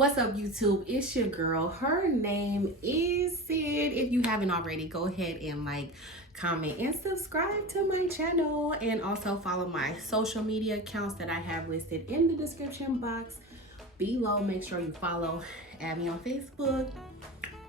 What's up, YouTube? It's your girl. Her name is Sid. If you haven't already, go ahead and like, comment, and subscribe to my channel. And also follow my social media accounts that I have listed in the description box below. Make sure you follow. Add me on Facebook.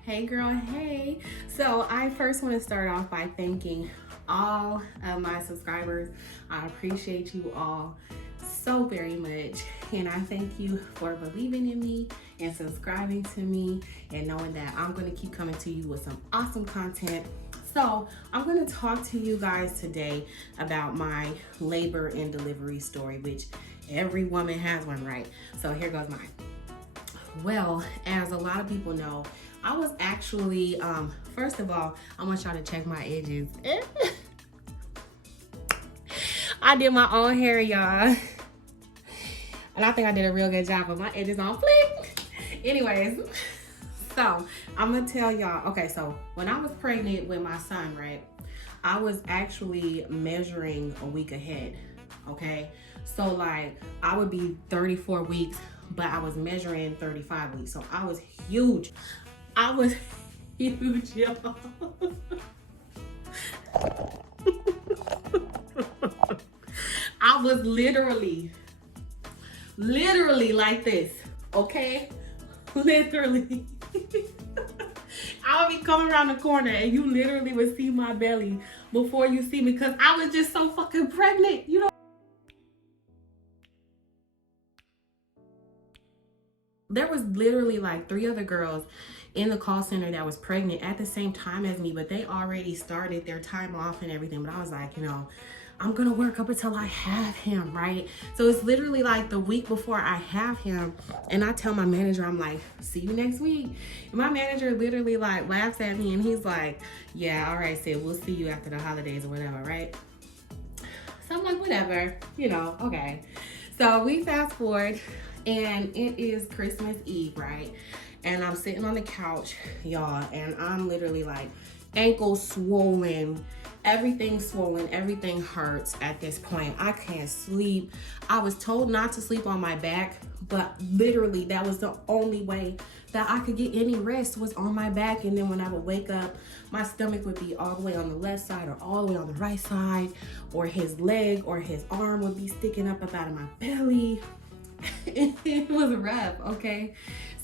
Hey girl, hey. So I first want to start off by thanking all of my subscribers. I appreciate you all so very much, and I thank you for believing in me and subscribing to me and knowing that I'm going to keep coming to you with some awesome content. So I'm going to talk to you guys today about my labor and delivery story, which every woman has one, right? So here goes mine. Well, as a lot of people know, I was actually first of all, I want y'all to check my edges. I did my own hair, y'all. And I think I did a real good job with my edges on flick. Anyways, so I'm gonna tell y'all, okay, so when I was pregnant with my son, right, I was actually measuring a week ahead, okay? So like, I would be 34 weeks, but I was measuring 35 weeks. So I was huge. I was huge, y'all. I was literally like this, okay? Literally. I would be coming around the corner and you literally would see my belly before you see me, because I was just so fucking pregnant, you know? There was literally like 3 other girls in the call center that was pregnant at the same time as me, but they already started their time off and everything. But I was like, I'm gonna work up until I have him, right? So it's literally like the week before I have him, and I tell my manager, I'm like, see you next week. And my manager literally like laughs at me and he's like, yeah, all right, Sid, we'll see you after the holidays or whatever, right? So I'm like, whatever, okay. So we fast forward and it is Christmas Eve, right? And I'm sitting on the couch, y'all, and I'm literally like ankle swollen, everything swollen, everything hurts at this point. I can't sleep. I was told not to sleep on my back, but literally that was the only way that I could get any rest, was on my back. And then when I would wake up, my stomach would be all the way on the left side or all the way on the right side, or his leg or his arm would be sticking up out of my belly. It was rough, okay?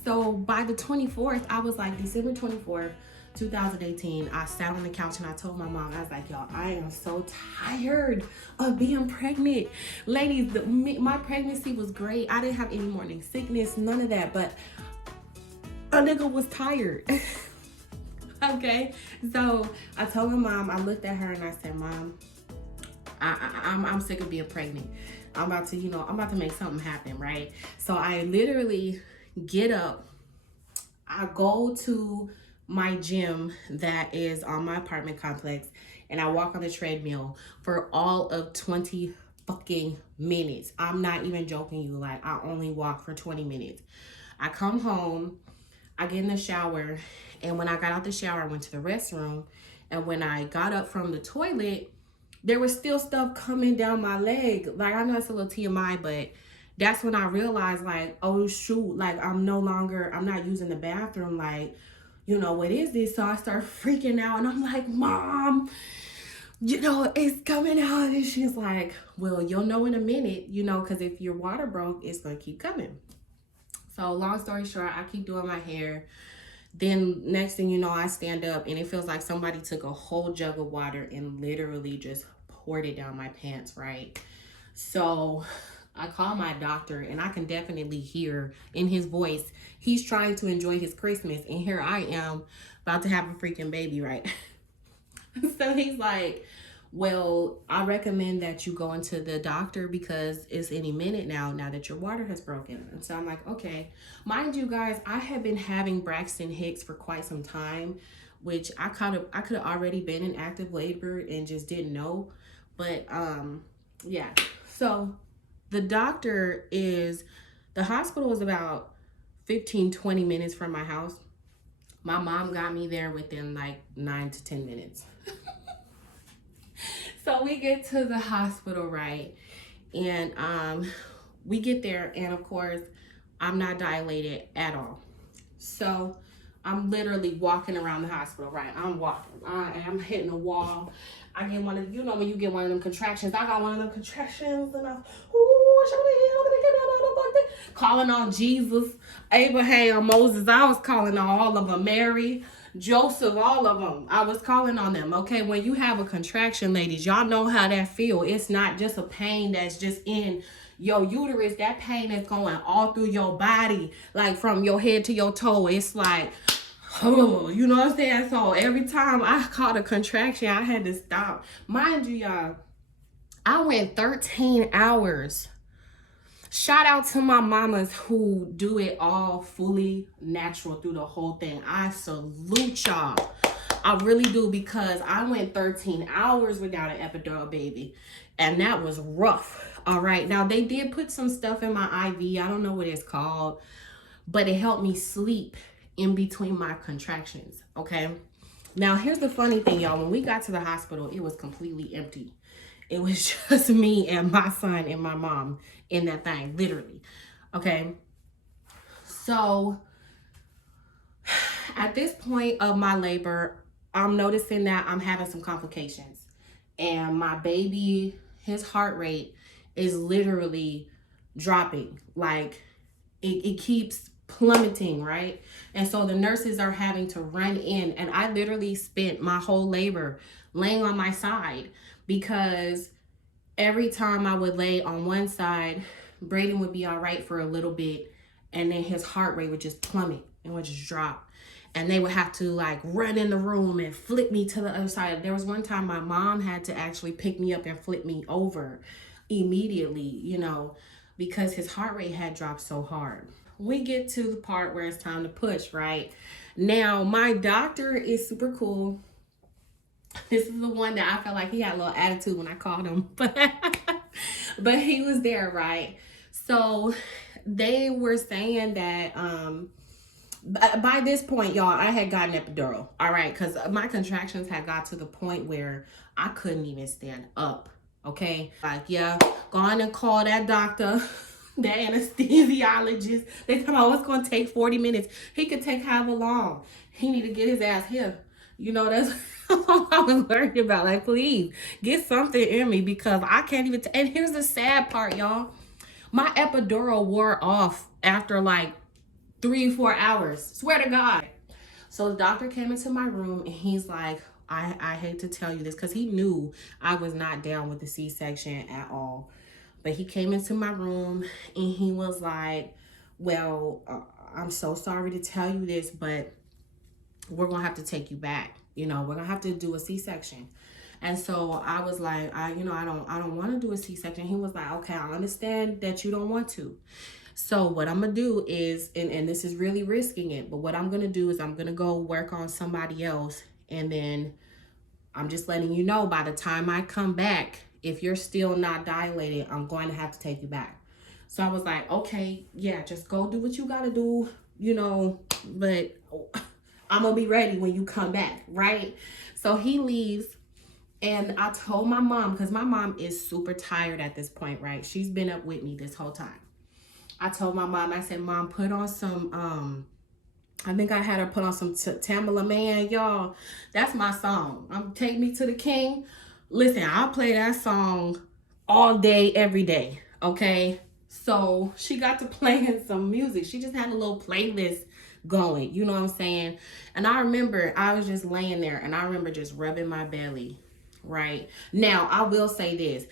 So by the 24th, I was like, December 24th, 2018, I sat on the couch and I told my mom, I was like, y'all, I am so tired of being pregnant. Ladies, my pregnancy was great. I didn't have any morning sickness, none of that, but a nigga was tired. Okay, so I told my mom, I looked at her and I said, Mom, I'm sick of being pregnant. I'm about to make something happen, right? So I literally get up, I go to my gym that is on my apartment complex, and I walk on the treadmill for all of 20 fucking minutes. I'm not even joking you, like I only walk for 20 minutes. I come home, I get in the shower, and when I got out the shower, I went to the restroom, and when I got up from the toilet, there was still stuff coming down my leg. Like, I know it's a little TMI, but that's when I realized, like, oh shoot, like I'm not using the bathroom, like, what is this? So I start freaking out and I'm like, Mom, it's coming out. And she's like, well, you'll know in a minute, because if your water broke, it's gonna keep coming. So long story short, I keep doing my hair. Then next thing you know, I stand up and it feels like somebody took a whole jug of water and literally just poured it down my pants, right? So I call my doctor, and I can definitely hear in his voice, he's trying to enjoy his Christmas, and here I am about to have a freaking baby, right? So he's like, well, I recommend that you go into the doctor because it's any minute now that your water has broken. And so I'm like, okay. Mind you guys, I have been having Braxton Hicks for quite some time, which I could have already been in active labor and just didn't know. But yeah. So the hospital is about 15-20 minutes from my house. My mom got me there within like 9 to 10 minutes. So we get to the hospital, right? And we get there, and of course, I'm not dilated at all. So I'm literally walking around the hospital, right? I'm walking. I am hitting a wall. I get one of, you know, when you get one of them contractions, I got one of them contractions, and I'm, calling on Jesus, Abraham, Moses. I was calling on all of them, Mary, Joseph, all of them. I was calling on them. Okay, when you have a contraction, ladies, y'all know how that feel. It's not just a pain that's just in your uterus. That pain is going all through your body, like from your head to your toe. It's like, oh, you know what I'm saying? So every time I caught a contraction, I had to stop. Mind you, y'all, I went 13 hours. Shout out to my mamas who do it all fully natural through the whole thing. I salute y'all. I really do, because I went 13 hours without an epidural, baby. And that was rough. All right. Now, they did put some stuff in my IV. I don't know what it's called, but it helped me sleep in between my contractions. Okay. Now, here's the funny thing, y'all. When we got to the hospital, it was completely empty. It was just me and my son and my mom in that thing, literally. Okay. So at this point of my labor, I'm noticing that I'm having some complications. And my baby, his heart rate is literally dropping. Like it keeps plummeting, right? And so the nurses are having to run in. And I literally spent my whole labor laying on my side, because every time I would lay on one side, Braden would be all right for a little bit, and then his heart rate would just plummet and would just drop. And they would have to like run in the room and flip me to the other side. There was one time my mom had to actually pick me up and flip me over immediately, you know, because his heart rate had dropped so hard. We get to the part where it's time to push, right? Now, my doctor is super cool. This is the one that I felt like he had a little attitude when I called him. But he was there, right? So they were saying that by this point, y'all, I had gotten epidural. All right, because my contractions had got to the point where I couldn't even stand up. Okay, like, yeah, go on and call that doctor, the anesthesiologist. They tell me, oh, it's going to take 40 minutes. He could take however long. He need to get his ass here. You know, that's all I was worried about. Like, please get something in me, because I can't even. And here's the sad part, y'all. My epidural wore off after like 3-4 hours. Swear to God. So the doctor came into my room and he's like, I hate to tell you this, because he knew I was not down with the C-section at all. But he came into my room and he was like, well, I'm so sorry to tell you this, but we're gonna have to take you back. You know, we're gonna have to do a C-section. And so I was like, I don't want to do a C-section. He was like, okay, I understand that you don't want to. So what I'm gonna do is, and this is really risking it, but what I'm gonna do is I'm gonna go work on somebody else, and then I'm just letting you know, by the time I come back, if you're still not dilated, I'm going to have to take you back. So I was like, okay, yeah, just go do what you gotta do, you know, but I'm gonna be ready when you come back, right? So he leaves, and I told my mom, because my mom is super tired at this point, right? She's been up with me this whole time. I told my mom, I said, Mom, put on some, I think I had her put on some Tamala Man, y'all. That's my song. Take Me to the King. Listen, I'll play that song all day, every day, okay? So she got to playing some music. She just had a little playlist going, you know what I'm saying? And I remember I was just laying there, and I remember just rubbing my belly, right? Now, I will say this.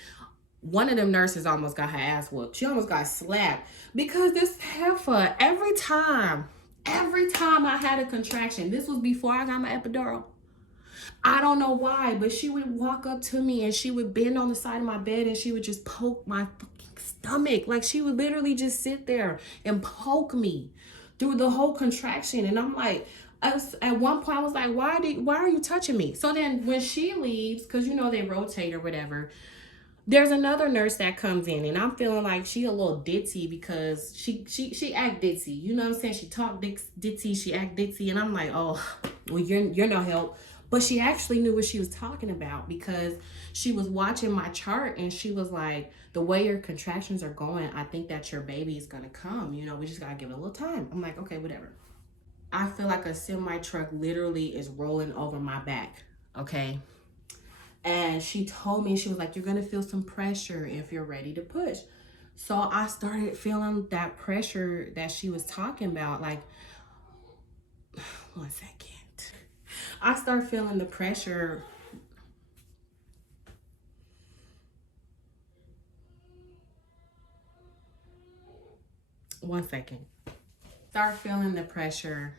One of them nurses almost got her ass whooped. She almost got slapped, because this heifer, every time I had a contraction, this was before I got my epidural. I don't know why, but she would walk up to me and she would bend on the side of my bed and she would just poke my fucking stomach. Like, she would literally just sit there and poke me through the whole contraction. And I'm like, at one point I was like, why are you touching me? So then when she leaves, because you know they rotate or whatever, there's another nurse that comes in, and I'm feeling like she a little ditzy, because she act ditzy. You know what I'm saying? She talk ditzy, she act ditzy, and I'm like, oh, well, you're no help. But she actually knew what she was talking about because she was watching my chart and she was like, the way your contractions are going, I think that your baby is going to come. You know, we just got to give it a little time. I'm like, okay, whatever. I feel like a semi truck literally is rolling over my back. Okay. And she told me, she was like, you're going to feel some pressure if you're ready to push. So I started feeling that pressure that she was talking about. Like, 1 second. I started feeling the pressure. 1 second. Start feeling the pressure,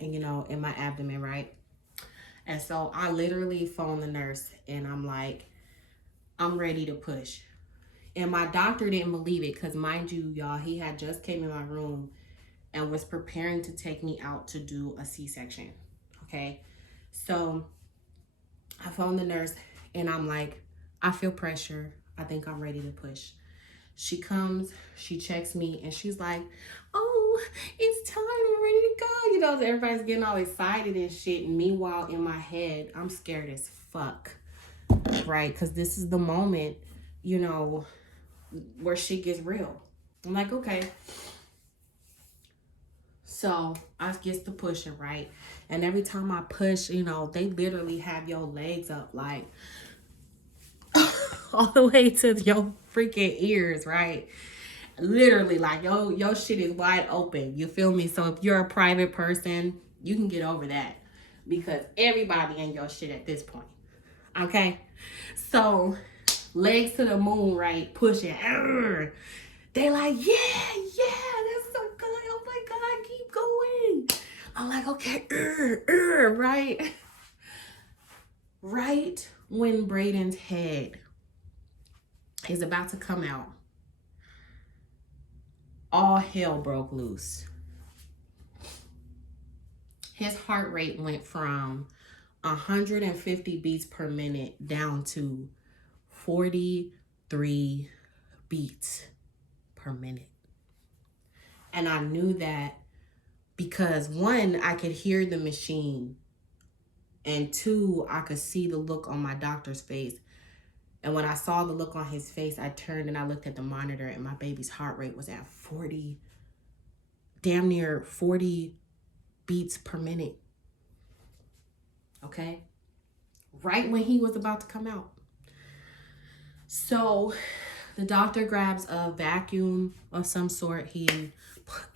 and in my abdomen, right? And so I literally phoned the nurse and I'm like, I'm ready to push. And my doctor didn't believe it because, mind you, y'all, he had just came in my room and was preparing to take me out to do a C-section. Okay. So I phoned the nurse and I'm like, I feel pressure. I think I'm ready to push. She comes, she checks me, and she's like, oh, it's time, I'm ready to go. So everybody's getting all excited and shit. And meanwhile, in my head, I'm scared as fuck, right? Because this is the moment, where shit gets real. I'm like, okay. So I get to pushing, right? And every time I push, they literally have your legs up like all the way to your freaking ears, right? Literally, like your shit is wide open. You feel me? So if you're a private person, you can get over that because everybody in your shit at this point. Okay? So legs to the moon, right? Pushing. They like, yeah, that's so good. Oh my God, keep going. I'm like, okay, right? Right when Braden's head is about to come out, all hell broke loose. His heart rate went from 150 beats per minute down to 43 beats per minute. And I knew that because, one, I could hear the machine, and two, I could see the look on my doctor's face. And when I saw the look on his face, I turned and I looked at the monitor, and my baby's heart rate was at 40, damn near 40 beats per minute. Okay? Right when he was about to come out. So the doctor grabs a vacuum of some sort. He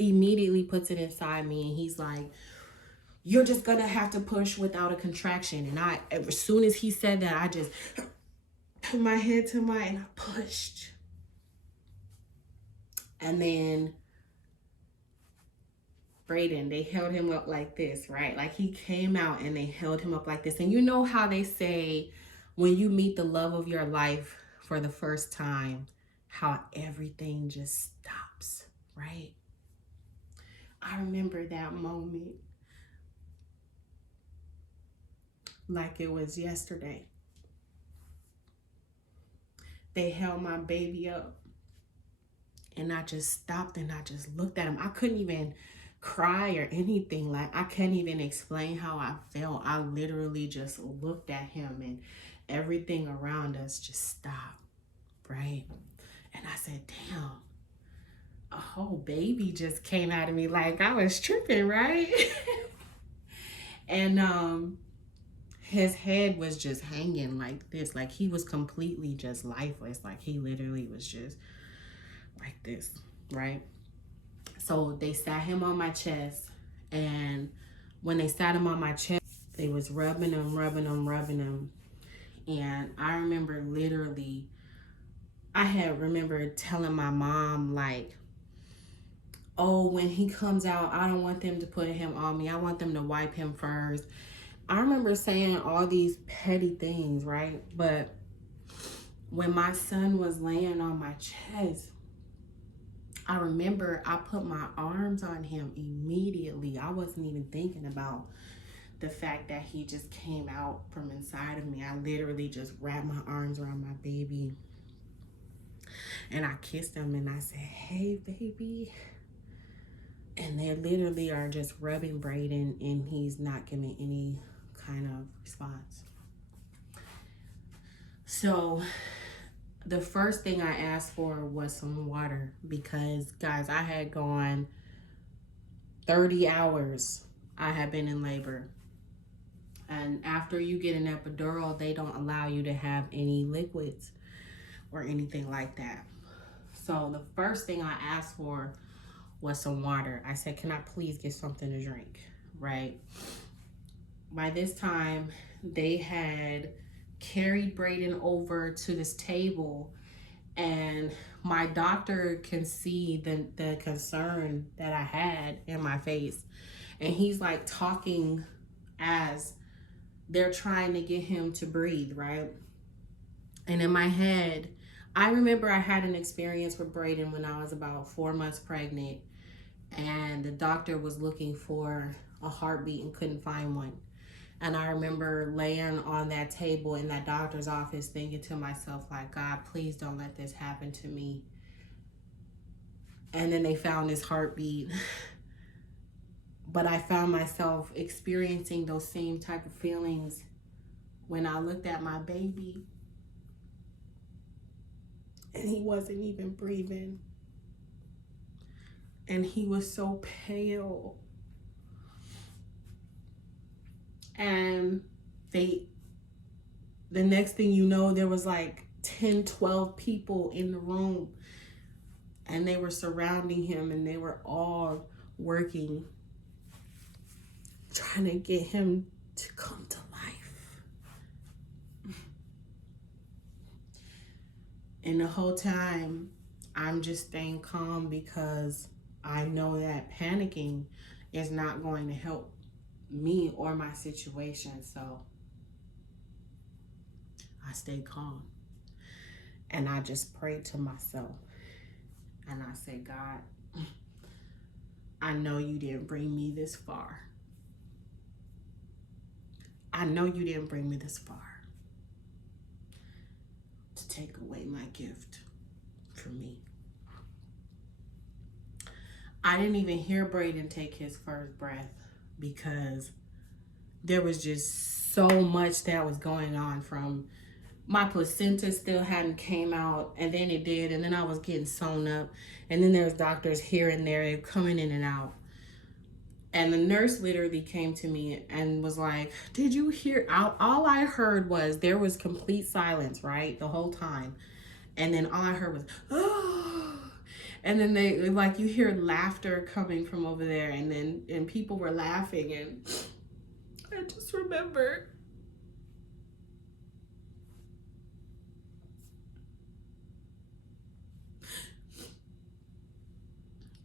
immediately puts it inside me, and he's like, you're just gonna have to push without a contraction. And as soon as he said that, I just put my head to and I pushed. And then Braden, they held him up like this, right? Like he came out and they held him up like this. And you know how they say when you meet the love of your life for the first time, how everything just stops, right? I remember that moment like it was yesterday. They held my baby up and I just stopped and I just looked at him. I couldn't even cry or anything. Like, I can't even explain how I felt. I literally just looked at him and everything around us just stopped, right? And I said, damn, a whole baby just came out of me. Like, I was tripping, right? And his head was just hanging like this. Like, he was completely just lifeless. Like, he literally was just like this, right? So they sat him on my chest, and when they sat him on my chest, they was rubbing him. And I remember literally, I had remembered telling my mom, like, oh, when he comes out, I don't want them to put him on me. I want them to wipe him first. I remember saying all these petty things, right? But when my son was laying on my chest, I remember I put my arms on him immediately. I wasn't even thinking about the fact that he just came out from inside of me. I literally just wrapped my arms around my baby and I kissed him and I said, hey, baby. And they literally are just rubbing Braden and he's not giving any kind of response. So the first thing I asked for was some water because, guys, I had gone 30 hours. I had been in labor. And after you get an epidural, they don't allow you to have any liquids or anything like that. So the first thing I asked for was some water. I said, can I please get something to drink, right? By this time, they had carried Braden over to this table, and my doctor can see the concern that I had in my face. And he's like talking as they're trying to get him to breathe, right? And in my head, I remember I had an experience with Braden when I was about 4 months pregnant, and the doctor was looking for a heartbeat and couldn't find one. And I remember laying on that table in that doctor's office thinking to myself, like, God, please don't let this happen to me. And then they found this heartbeat. But I found myself experiencing those same type of feelings when I looked at my baby and he wasn't even breathing. And he was so pale. And the next thing you know, there was like 10, 12 people in the room, and they were surrounding him, and they were all working, trying to get him to come to life. And the whole time, I'm just staying calm because I know that panicking is not going to help me or my situation. So I stayed calm and I just prayed to myself, and I said, God, I know you didn't bring me this far. I know you didn't bring me this far to take away my gift from me. I didn't even hear Braden take his first breath because there was just so much that was going on. From my placenta still hadn't came out, and then it did, and then I was getting sewn up, and then there's doctors here and there coming in and out. And the nurse literally came to me and was like, did you hear? All I heard was, there was complete silence, right? The whole time. And then all I heard was, oh. And then they, like, you hear laughter coming from over there, and people were laughing. And I just remember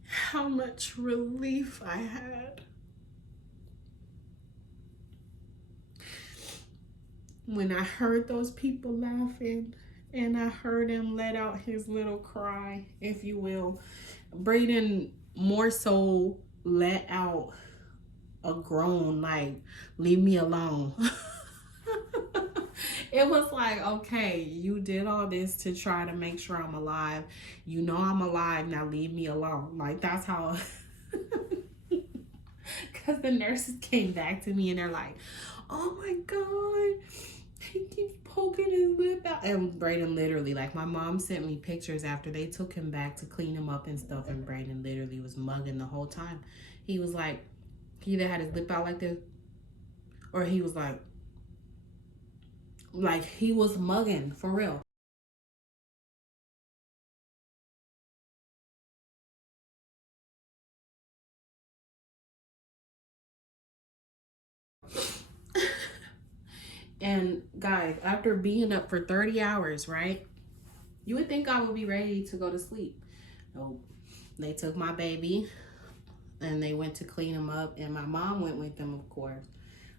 how much relief I had when I heard those people laughing, and I heard him let out his little cry, if you will. Braden more so let out a groan, like, leave me alone. It was like, okay, you did all this to try to make sure I'm alive. You know I'm alive, now leave me alone. Like, that's how, because the nurses came back to me and they're like, oh my God, he keeps poking his lip out. And Braden literally, like, my mom sent me pictures after they took him back to clean him up and stuff, and Braden literally was mugging the whole time. He was like, he either had his lip out like this, or he was like he was mugging for real. And guys, after being up for 30 hours, right? You would think I would be ready to go to sleep. Nope. They took my baby and they went to clean him up, and my mom went with them, of course.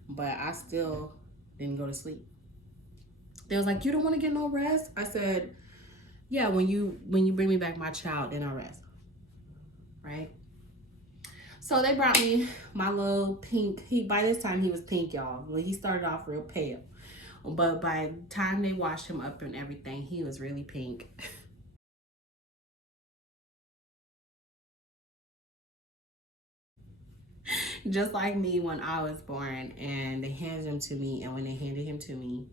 But I still didn't go to sleep. They was like, you don't want to get no rest? I said, yeah, when you bring me back my child, then I'll rest. Right? So they brought me my little pink, by this time he was pink, y'all. Well, he started off real pale. But by the time they washed him up and everything, he was really pink. just like me when I was born, and they handed him to me. And when they handed him to me,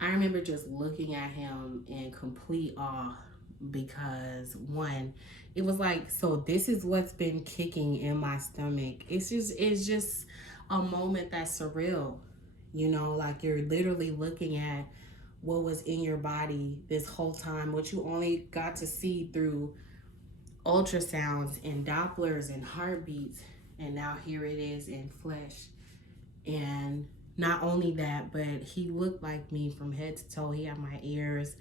I remember just looking at him in complete awe, because one, it was like, so this is what's been kicking in my stomach. It's just a moment that's surreal, you know, like you're literally looking at what was in your body this whole time, what you only got to see through ultrasounds and Dopplers and heartbeats, and now here it is in flesh. And not only that, but he looked like me from head to toe. He had my ears,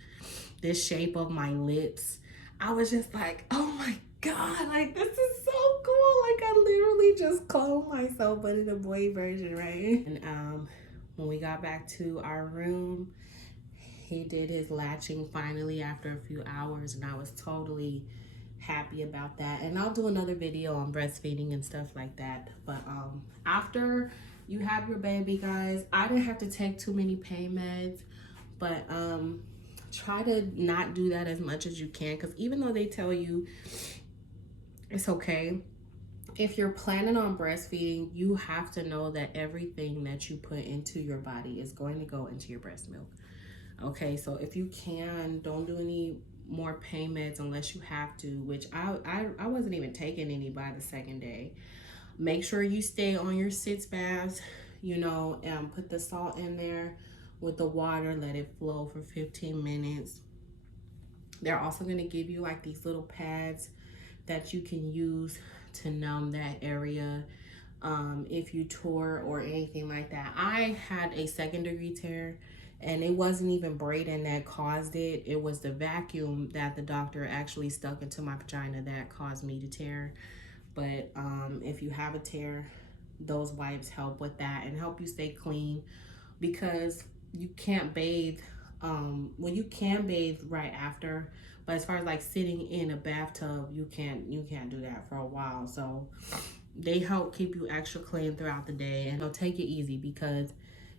this shape of my lips. I was just like, oh my God, like this is so cool. Like I literally just cloned myself, but in a boy version, right? And when we got back to our room, he did his latching finally after a few hours, and I was totally happy about that. And I'll do another video on breastfeeding and stuff like that. But after you have your baby, guys, I didn't have to take too many pain meds, but try to not do that as much as you can, because even though they tell you it's okay, if you're planning on breastfeeding, you have to know that everything that you put into your body is going to go into your breast milk. Okay, so if you can, don't do any more pain meds unless you have to, which I wasn't even taking any by the second day. Make sure you stay on your sitz baths, you know, and put the salt in there with the water, let it flow for 15 minutes. They're also going to give you like these little pads that you can use to numb that area if you tore or anything like that. I had a 2nd degree tear, and it wasn't even braiding that caused it. It was the vacuum that the doctor actually stuck into my vagina that caused me to tear. But if you have a tear, those wipes help with that and help you stay clean, because you can't bathe. Well, you can bathe right after, but as far as like sitting in a bathtub, you can't do that for a while. So they help keep you extra clean throughout the day. And take it easy, because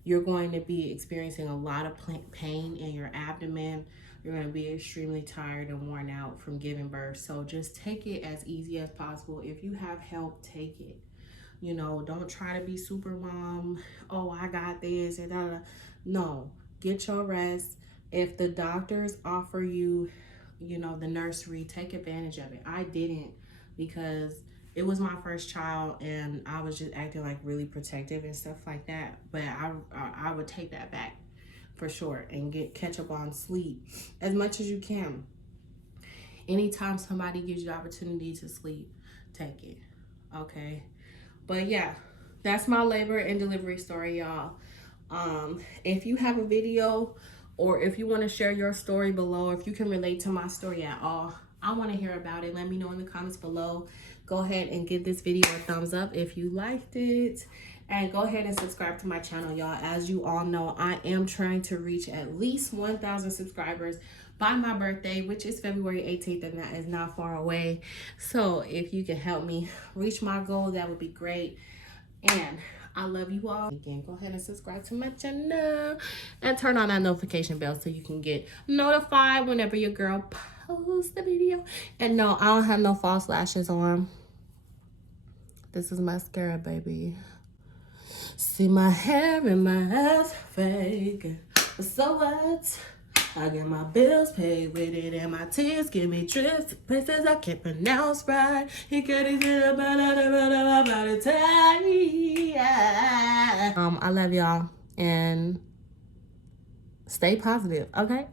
you're going to be experiencing a lot of pain in your abdomen. You're going to be extremely tired and worn out from giving birth. So just take it as easy as possible. If you have help, take it. You know, don't try to be super mom. Oh, I got this. And da, da. No, get your rest. If the doctors offer you, you know, the nursery, take advantage of it. I didn't, because it was my first child and I was just acting like really protective and stuff like that. But I would take that back for sure and catch up on sleep as much as you can. Anytime somebody gives you the opportunity to sleep, take it. Okay. But yeah, that's my labor and delivery story, y'all. If you have a video, or if you want to share your story below, if you can relate to my story at all, I want to hear about it. Let me know in the comments below. Go ahead and give this video a thumbs up if you liked it. And go ahead and subscribe to my channel, y'all. As you all know, I am trying to reach at least 1,000 subscribers by my birthday, which is February 18th, and that is not far away. So if you can help me reach my goal, that would be great. And I love you all. Again, go ahead and subscribe to my channel and turn on that notification bell so you can get notified whenever your girl posts the video. And no, I don't have no false lashes on. This is mascara, baby. See my hair and my ass fake. So what? I get my bills paid with it, and my tears give me trips to places I can't pronounce right. He couldn't get about it. I love y'all, and stay positive, okay?